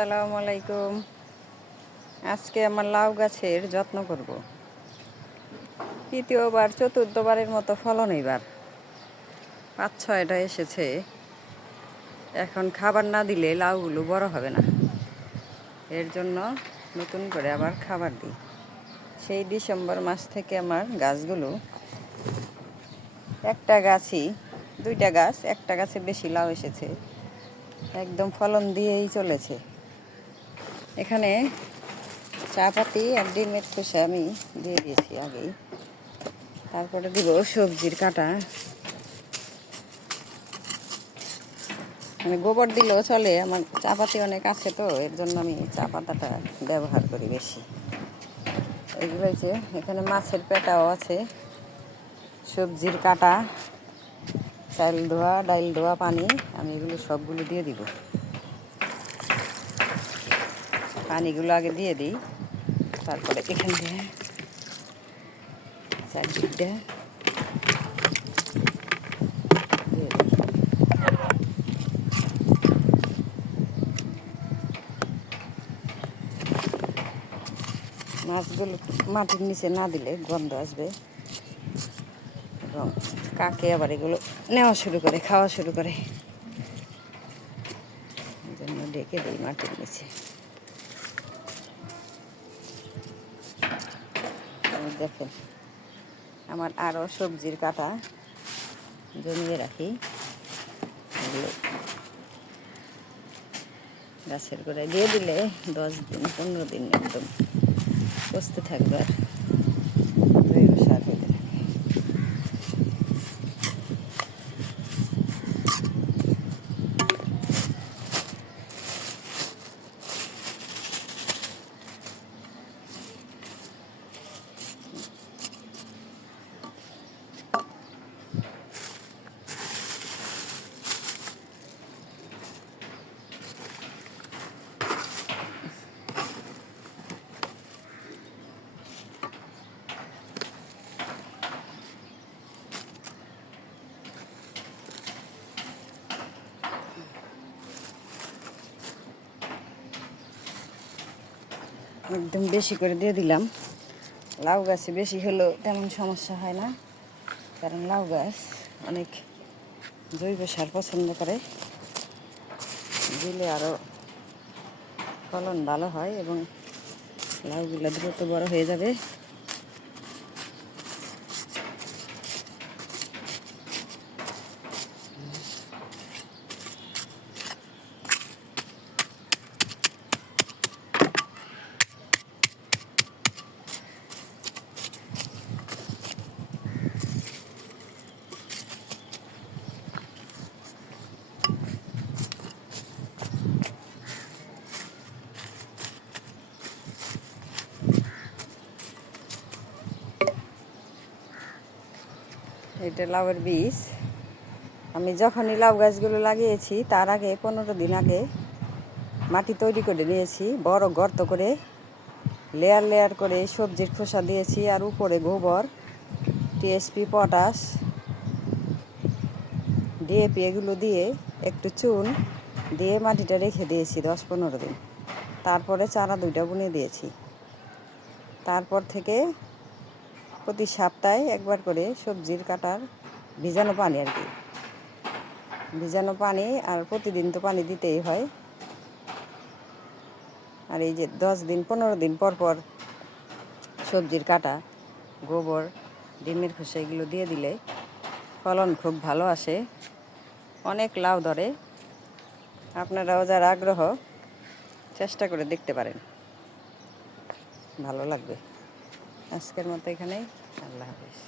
আসসালামু আলাইকুম। আজকে আমার লাউ গাছের যত্ন করব। তৃতীয়বার চতুর্থবারের মতো ফলন এবার 5-6টা এসেছে। এখন খাবার না দিলে লাউগুলো বড় হবে না, এর জন্য নতুন করে আবার খাবার দিই। সেই ডিসেম্বর মাস থেকে আমার গাছগুলো একটা গাছই 2টা গাছ, একটা গাছে বেশি লাউ এসেছে, একদম ফলন দিয়েই চলেছে। এখানে চা পাতি আর ডিমের খোসা আমি দিয়ে দিয়েছি আগেই। তারপরে দিব সবজির কাঁটা, মানে গোবর দিলেও চলে, আমার চা পাতি অনেক আছে তো এর জন্য আমি চা পাতাটা ব্যবহার করি বেশি। এগুলো হচ্ছে, এখানে মাছের পেটাও আছে, সবজির কাঁটা, চাল ধোয়া ডাইল ধোয়া পানি, আমি এগুলো সবগুলো দিয়ে দিব। পানিগুলো আগে দিয়ে দিই, তারপরে এখান থেকে চারদিকটা দিয়ে দিই। মাছগুলো মাটির নিচে না দিলে গন্ধ আসবে এবং কাকে আবার এগুলো নেওয়া শুরু করে, খাওয়া শুরু করে, এই জন্য ডেকে দিই মাটির নিচে। দেখেন আমার আরও সবজির কাঁটা জমিয়ে রাখি, এগুলো গাছের গোড়ায় দিয়ে দিলে 10 দিন 15 দিন একদম বসতে থাকবে আর জৈব সার হতে থাকে। একদম বেশি করে দিয়ে দিলাম। লাউ গাছে বেশি হলেও তেমন সমস্যা হয় না, কারণ লাউ গাছ অনেক জৈব সার পছন্দ করে, দিলে আরও ফলন ভালো হয় এবং লাউগুলো দ্রুত বড় হয়ে যাবে। এটা লাউয়ের বীজ। আমি যখনই লাউ গাছগুলো লাগিয়েছি তার আগে 15 দিন আগে মাটি তৈরি করে নিয়েছি, বড় গর্ত করে লেয়ার লেয়ার করে সবজির খোসা দিয়েছি, আর উপরে গোবর, টিএসপি, পটাশ, ডিএপি এগুলো দিয়ে একটু চুন দিয়ে মাটিটা রেখে দিয়েছি 10-15 দিন। তারপরে চারা 2টা বুনে দিয়েছি। তারপর থেকে প্রতি সপ্তাহে একবার করে সবজির কাটার ভিজানো পানি, আর কি ভিজানো পানি, আর প্রতিদিন তো পানি দিতেই হয়। আর এই যে 10 দিন 15 দিন পর পর সবজির কাটা, গোবর, ডিমের খোসা এগুলো দিয়ে দিলে ফলন খুব ভালো আসে, অনেক লাউ ধরে। আপনারাও যারা আগ্রহ চেষ্টা করে দেখতে পারেন, ভালো লাগবে। আজকের মতো এখানেই, আল্লাহ হাফেজ।